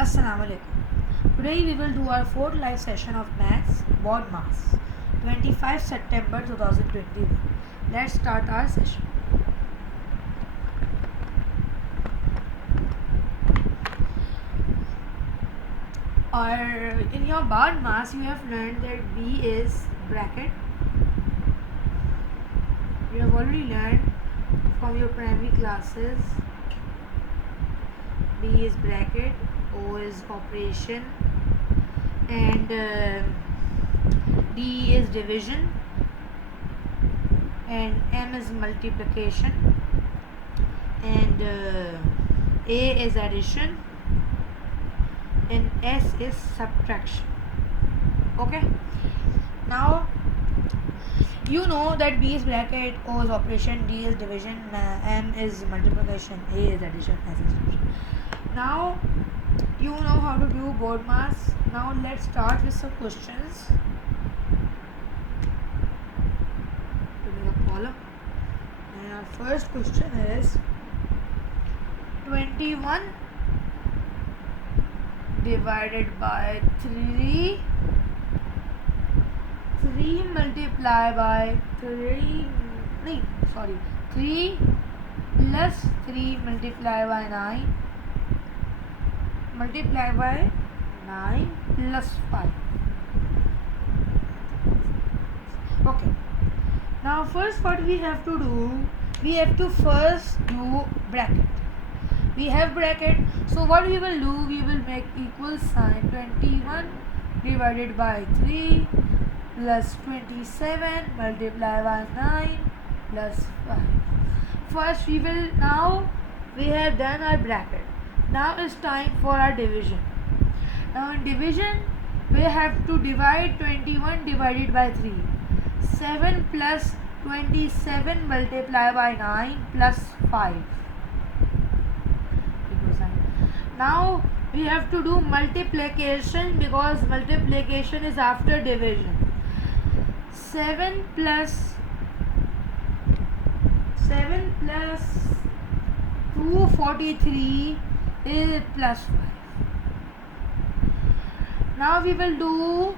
Assalamu alaikum. Today we will do our fourth live session of Maths Board Mass 25 September 2021. Let's start our session. In your board mass you have learned that B is bracket. You have already learned from your primary classes. B is bracket, O is operation, and D is division, and M is multiplication, and A is addition, and S is subtraction. Okay, now you know that B is bracket, O is operation, D is division, M is multiplication, A is addition, S is subtraction. Now you know how to do board mass. Now let's start with some questions. To make a column, and our first question is 21 divided by 3 multiplied by 3 plus 3 multiplied by 9 multiplied by 9 plus 5. Okay, now first what we have to do, we have to first do bracket. We have bracket, so what we will do, we will make equal sign 21 divided by 3 plus 27 multiplied by 9 plus 5. First we will, now we have done our bracket. Now it's time for our division. Now in division we have to divide 21 divided by 3. 7 plus 27 multiplied by 9 plus 5. Now we have to do multiplication because multiplication is after division. 7 plus 243 is plus 5. Now we will do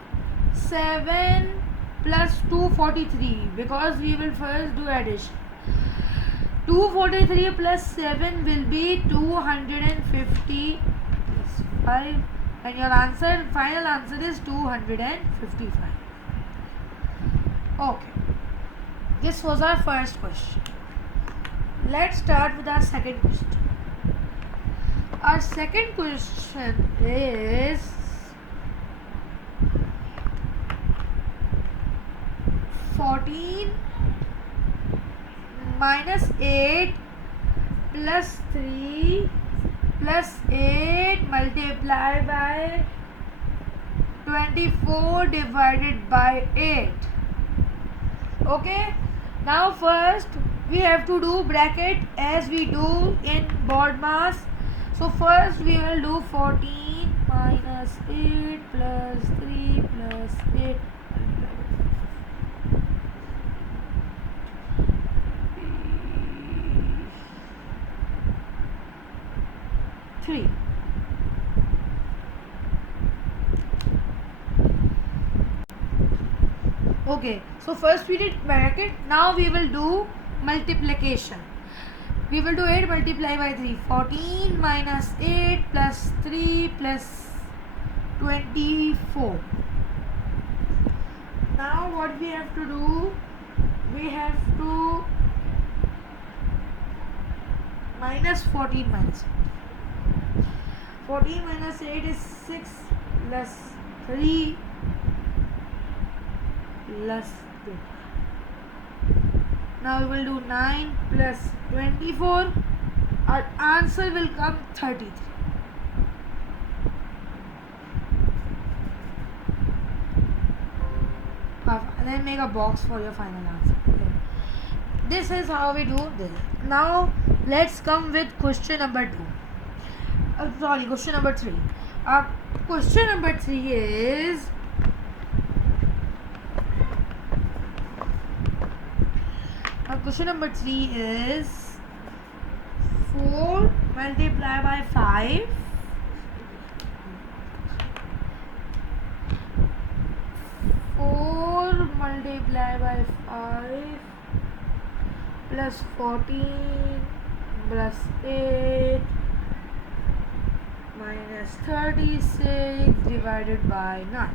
7 plus 243 because we will first do addition. 243 plus 7 will be 250 plus 5, and your answer, final answer is 255. Okay, this was our first question. Let's start with our second question. Our second question is 14 minus 8 plus 3 plus 8 multiplied by 24 divided by 8. Okay, now first we have to do bracket as we do in board mass. So first we will do 14 minus 8 plus 3 plus 8 3. Okay, so first we did bracket, now we will do multiplication. We will do 8 multiplied by 3. 14 minus 8 plus 3 plus 24. Now what we have to do, we have to minus 14 minus 8. 14 minus 8 is 6 plus 3 plus 2. Now we will do 9 plus 24. Our answer will come 33. Then make a box for your final answer. Okay. This is how we do this. Now let's come with question number 2. Question number 3. Question number 3 is question number 3 is 4 multiplied by 5 plus 14 plus 8 minus 36 divided by 9.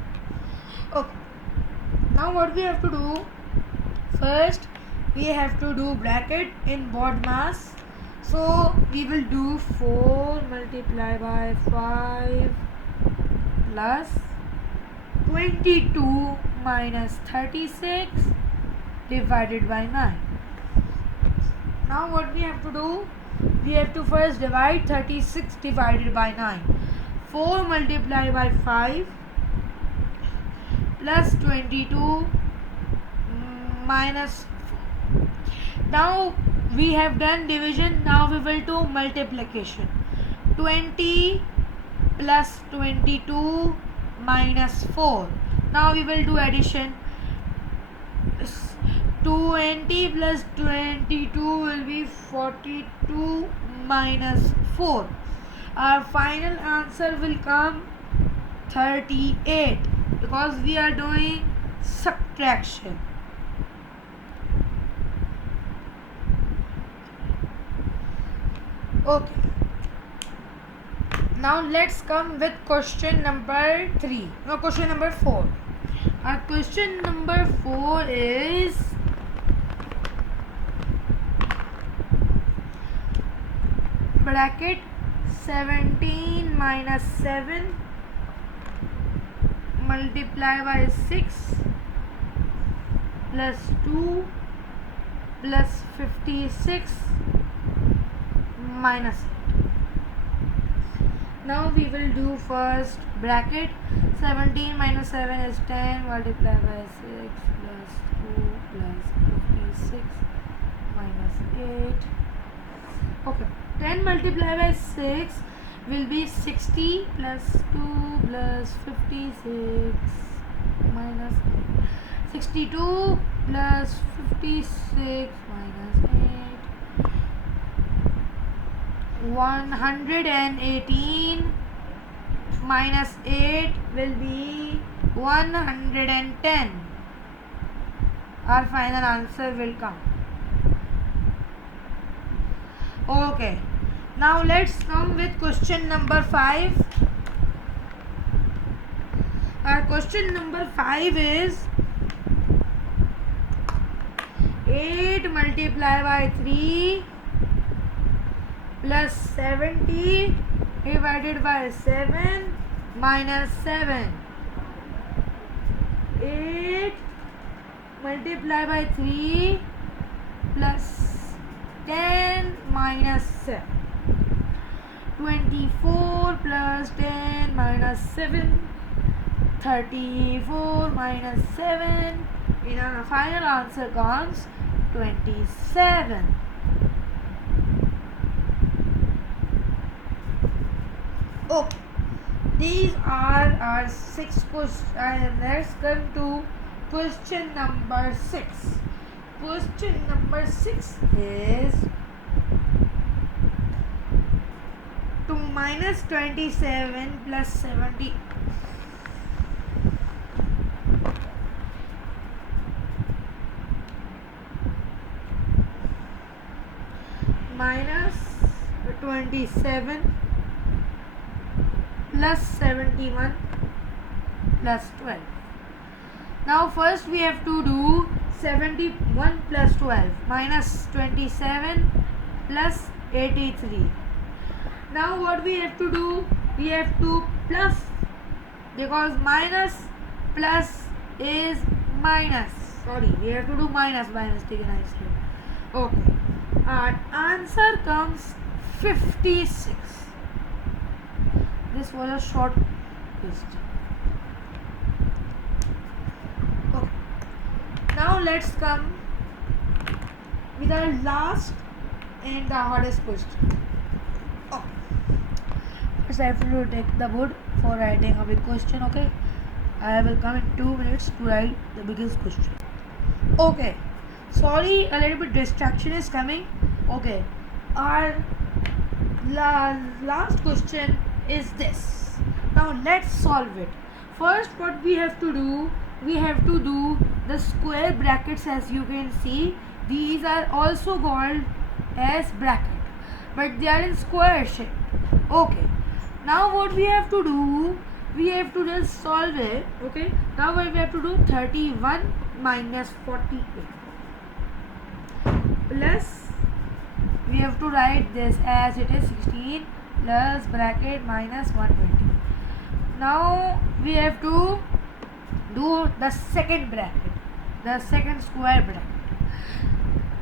Okay, now what we have to do, first we have to do bracket in BODMAS. So we will do 4 multiplied by 5 plus 22 minus 36 divided by 9. Now what we have to do, we have to first divide 36 divided by 9. 4 multiplied by 5 plus 22 minus 4. Now we have done division, now we will do multiplication. 20 plus 22 minus 4. Now we will do addition. 20 plus 22 will be 42 minus 4. Our final answer will come 38 because we are doing subtraction. Okay. Now let's come with question number 3. No, question number 4. Our question number 4 is bracket 17 minus 7 multiply by 6 plus 2 plus 56 minus 8. Now we will do first bracket 17 minus 7 is 10 multiplied by 6 plus 2 plus 56 minus 8. Okay, 10 multiplied by 6 will be 60 plus 2 plus 56 minus 8. 62 plus 56 minus 8. 118 minus 8 will be 110. Our final answer will come. Okay, now let's come with question number 5. Our question number 5 is 8 multiplied by 3 plus 70 divided by 7 minus 7. 8 multiplied by 3 plus 10 minus 7. 24 plus 10 minus 7. 34 minus 7. In our final answer comes 27. Okay, these are our 6 questions. Let's come to question number 6. Question number 6 is to minus 27 plus 70. Minus 27 plus 71 plus 12. Now first we have to do 71 plus 12 minus 27 plus 83. Now what we have to do, we have to plus, because minus plus is minus. Sorry, we have to do minus by mistake and I said. Okay, our answer comes 56. This was a short question. Okay. Now let's come with our last and the hardest question. Okay. First I have to take the board for writing a big question. Okay. I will come in 2 minutes to write the biggest question. Okay. Sorry, a little bit distraction is coming. Okay. Our last question is this. Now let's solve it. First what we have to do, we have to do the square brackets. As you can see, these are also called as bracket, but they are in square shape. Okay, now what we have to do, we have to just solve it. Okay, now what we have to do, 31 minus 48 plus, we have to write this as it is 16 plus bracket minus 120. Now we have to do the second bracket, the second square bracket.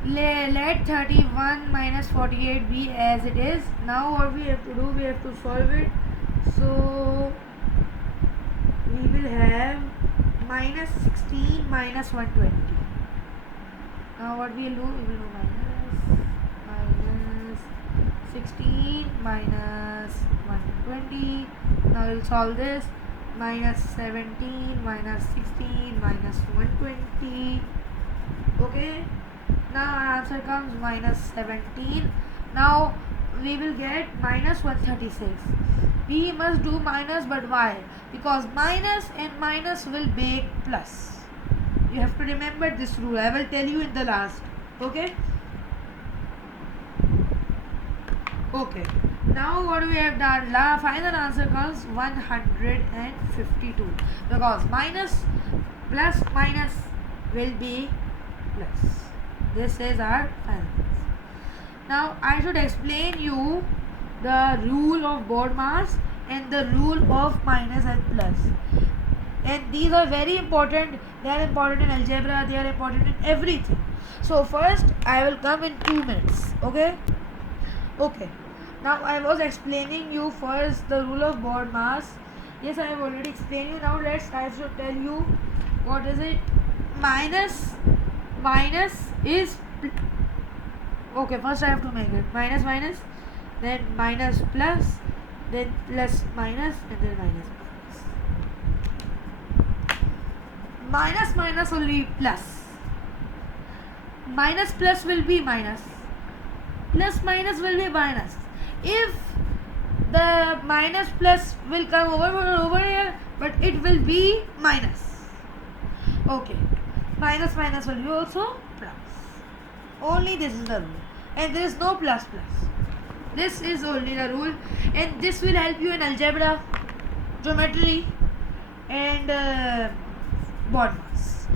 Let 31 minus 48 be as it is. Now what we have to do, we have to solve it. So we will have minus 16 minus 120. Now what we will do, we will do minus 16 minus 120. Now we will solve this. Minus 17 minus 16 minus 120. Okay, now our answer comes minus 17. Now we will get minus 136. We must do minus, but why? Because minus and minus will make plus. You have to remember this rule. I will tell you in the last. Okay. Okay. Now what we have done, final answer comes 152, because minus plus minus will be plus. This is our final answer. Now I should explain you the rule of BODMAS and the rule of minus and plus. And these are very important. They are important in algebra. They are important in everything. So first I will come in 2 minutes. Okay. Okay. Now I was explaining you first the rule of BODMAS. Yes, I have already explained you. Now I should tell you what is it. Minus is okay. First I have to make it minus, then minus plus, then plus minus, and then minus. Minus will be plus. Minus plus will be minus. Plus minus will be minus. If the minus plus will come over here, but it will be minus. Okay, minus will be also plus. Only this is the rule, and there is no plus. This is only the rule, and this will help you in algebra, geometry, and BODMAS.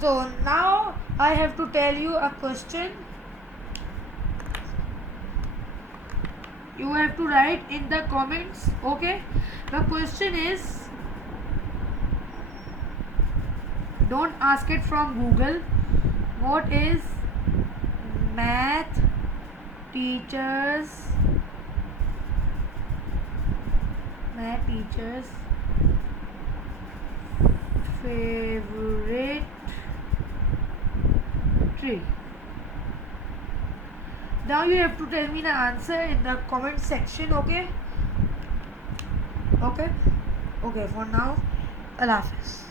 So now I have to tell you a question. You have to write in the comments. Okay, the question is, don't ask it from Google. What is math teachers favorite tree? Now you have to tell me the answer in the comment section. Okay. For now, Allah Hafiz.